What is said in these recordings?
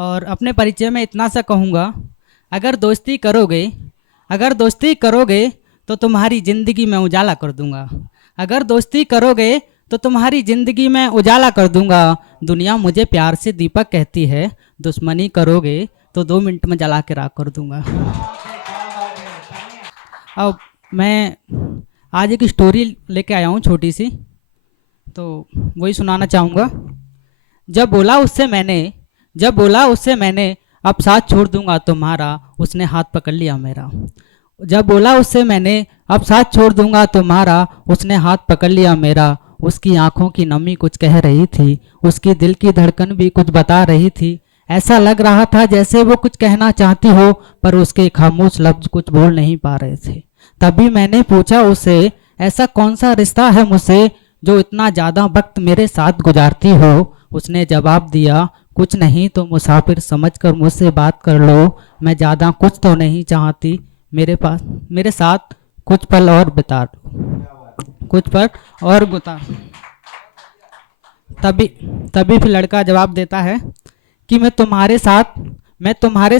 और अपने परिचय में इतना सा कहूँगा, अगर दोस्ती करोगे अगर दोस्ती करोगे तो तुम्हारी ज़िंदगी में उजाला कर दूंगा। अगर दोस्ती करोगे तो तुम्हारी ज़िंदगी में उजाला कर दूंगा। दुनिया मुझे प्यार से दीपक कहती है, दुश्मनी करोगे तो 2 मिनट में जला के राख कर दूंगा। अब मैं आज एक स्टोरी लेके आया हूँ छोटी सी, तो वही सुनाना चाहूँगा। जब बोला उससे मैंने अब साथ छोड़ दूंगा तुम्हारा, उसने हाथ पकड़ लिया मेरा। जब बोला उससे मैंने अब साथ छोड़ दूंगा तुम्हारा, उसने हाथ पकड़ लिया मेरा। उसकी आंखों की नमी कुछ कह रही थी, उसकी दिल की धड़कन भी कुछ बता रही थी। ऐसा लग रहा था जैसे वो कुछ कहना चाहती हो, पर उसके खामोश लफ्ज कुछ बोल नहीं पा रहे थे। तभी मैंने पूछा उससे, ऐसा कौन सा रिश्ता है मुझसे जो इतना ज़्यादा वक्त मेरे साथ गुजारती हो। उसने जवाब दिया, कुछ नहीं तो मुसाफिर समझकर मुझसे बात कर लो। मैं ज़्यादा कुछ तो नहीं चाहती, मेरे साथ कुछ पल और बिता लो, कुछ पल और बिता। तभी फिर लड़का जवाब देता है कि मैं तुम्हारे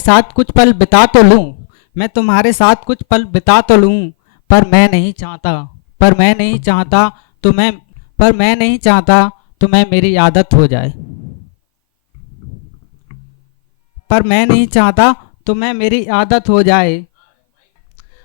साथ कुछ पल बिता तो लूँ, मैं तुम्हारे साथ कुछ पल बिता तो लूँ, पर मैं नहीं चाहता तुम्हें मेरी आदत हो जाए, पर मैं नहीं चाहता तुम्हें मेरी आदत हो जाए।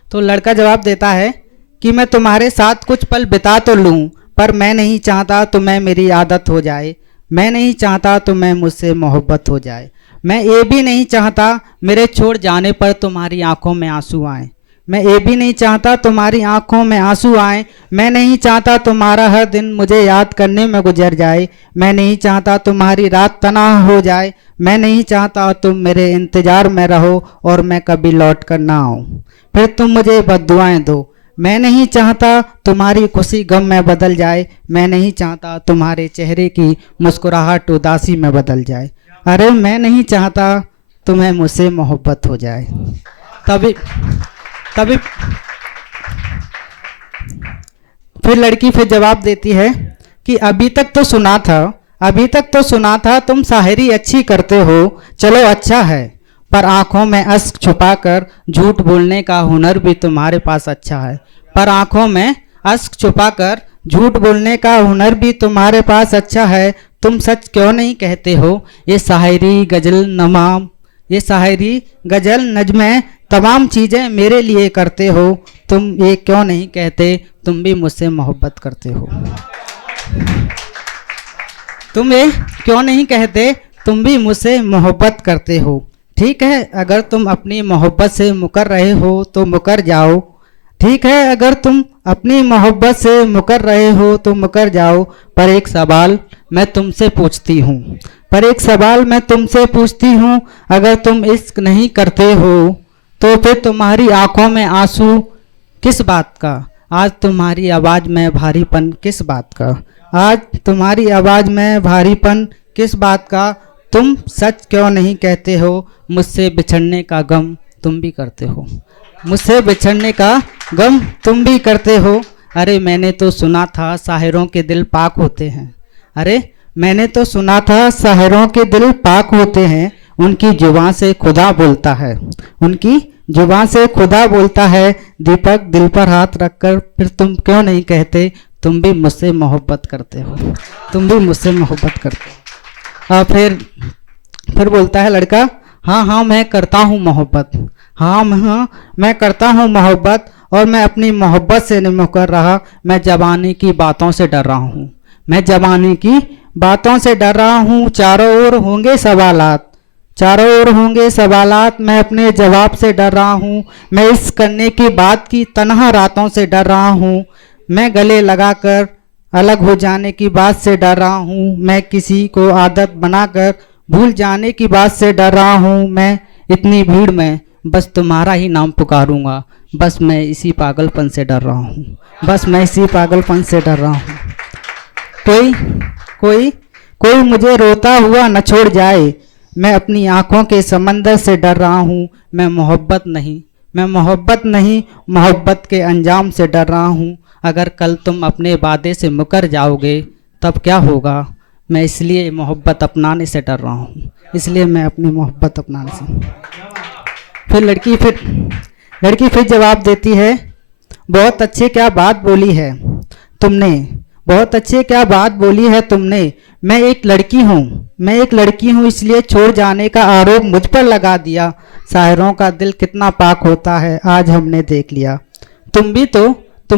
तो लड़का जवाब देता है कि मैं तुम्हारे साथ कुछ पल बिता तो लूँ, पर मैं नहीं चाहता तुम्हें मेरी आदत हो जाए। मैं नहीं चाहता तुम्हें मुझसे मोहब्बत हो जाए। मैं ये भी नहीं चाहता मेरे छोड़ जाने पर तुम्हारी आंखों में आंसू आए। मैं ये भी नहीं चाहता तुम्हारी आंखों में आंसू आए। मैं नहीं चाहता तुम्हारा हर दिन मुझे याद करने में गुजर जाए। मैं नहीं चाहता तुम्हारी रात तन्हा हो जाए। मैं नहीं चाहता तुम मेरे इंतज़ार में रहो और मैं कभी लौट कर ना आऊँ, फिर तुम मुझे बद्दुआएं दो। मैं नहीं चाहता तुम्हारी खुशी गम में बदल जाए। मैं नहीं चाहता तुम्हारे चेहरे की मुस्कुराहट उदासी में बदल जाए। अरे मैं नहीं चाहता तुम्हें मुझसे मोहब्बत हो जाए। तभी फिर लड़की फिर जवाब देती है कि अभी तक तो सुना था तुम शायरी अच्छी करते हो, चलो अच्छा है, पर आंखों में अश्क छुपाकर झूठ बोलने का हुनर भी तुम्हारे पास अच्छा है। पर आंखों में अश्क छुपाकर झूठ बोलने का हुनर भी तुम्हारे पास अच्छा है। तुम सच क्यों नहीं कहते हो। ये शायरी गजल नज़्में तमाम चीज़ें मेरे लिए करते हो। तुम ये क्यों नहीं कहते तुम भी मुझसे मोहब्बत करते हो। तुम ये क्यों नहीं कहते तुम भी मुझसे मोहब्बत करते हो। ठीक है, अगर तुम अपनी मोहब्बत से मुकर रहे हो तो मुकर जाओ। ठीक है, अगर तुम अपनी मोहब्बत से मुकर रहे हो तो मुकर जाओ। पर एक सवाल मैं तुमसे पूछती हूँ, अगर तुम इश्क नहीं करते हो तो फिर तुम्हारी आंखों में आंसू किस बात का। आज तुम्हारी आवाज़ में भारीपन किस बात का। आज तुम्हारी आवाज़ में भारीपन किस बात का। तुम सच क्यों नहीं कहते हो। मुझसे बिछड़ने का गम तुम भी करते हो। मुझसे बिछड़ने का गम तुम भी करते हो। अरे मैंने तो सुना था शायरों के दिल पाक होते हैं। अरे मैंने तो सुना था शायरों के दिल पाक होते हैं। उनकी जुबान से खुदा बोलता है, उनकी जुबान से खुदा बोलता है। दीपक दिल पर हाथ रखकर फिर तुम क्यों नहीं कहते तुम भी मुझसे मोहब्बत करते हो। तुम भी मुझसे मोहब्बत करते हो। फिर बोलता है लड़का, हाँ मैं करता हूँ मोहब्बत। हाँ मैं करता हूँ मोहब्बत, और मैं अपनी मोहब्बत से नहीं मुकर रहा। मैं जवानी की बातों से डर रहा हूँ। मैं जवानी की बातों से डर रहा हूँ। चारों ओर होंगे सवालात, मैं अपने जवाब से डर रहा हूँ। मैं इस करने की बात की तन्हा रातों से डर रहा हूँ। मैं गले लगाकर अलग हो जाने की बात से डर रहा हूँ। मैं किसी को आदत बनाकर भूल जाने की बात से डर रहा हूँ। मैं इतनी भीड़ में बस तुम्हारा ही नाम पुकारूंगा। बस मैं इसी पागलपन से डर रहा हूँ। कोई मुझे रोता हुआ न छोड़ जाए। मैं अपनी आंखों के समंदर से डर रहा हूँ। मैं मोहब्बत नहीं मोहब्बत के अंजाम से डर रहा हूँ। अगर कल तुम अपने वादे से मुकर जाओगे तब क्या होगा। मैं इसलिए मोहब्बत अपनाने से डर रहा हूँ। इसलिए मैं अपनी मोहब्बत अपनाने से। फिर लड़की फिर जवाब देती है, बहुत अच्छे क्या बात बोली है तुमने, बहुत अच्छे क्या बात बोली है तुमने। मैं एक लड़की हूँ इसलिए छोड़ जाने का आरोप मुझ पर लगा दिया। शायरों का दिल कितना पाक होता है आज हमने देख लिया। तुम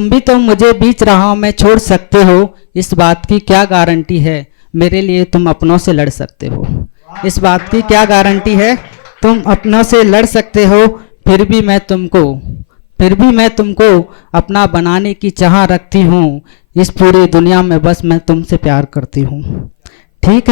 भी तो मुझे बीच राहों में छोड़ सकते हो, इस बात की क्या गारंटी है मेरे लिए तुम अपनों से लड़ सकते हो। इस बात की क्या गारंटी है तुम अपनों से लड़ सकते हो। फिर भी मैं तुमको अपना बनाने की चाह रखती हूँ। इस पूरी दुनिया में बस मैं तुमसे प्यार करती हूँ। ठीक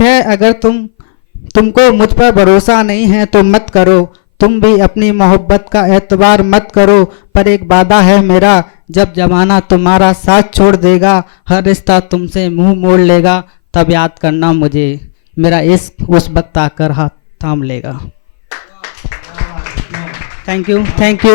है अगर तुमको मुझ पर भरोसा नहीं है तो मत करो। तुम भी अपनी मोहब्बत का एतबार मत करो। पर एक वादा है मेरा, जब जमाना तुम्हारा साथ छोड़ देगा, हर रिश्ता तुमसे मुंह मोड़ लेगा, तब याद करना मुझे, मेरा इश्क उस वक्त आकर हाथ थाम लेगा। Thank you.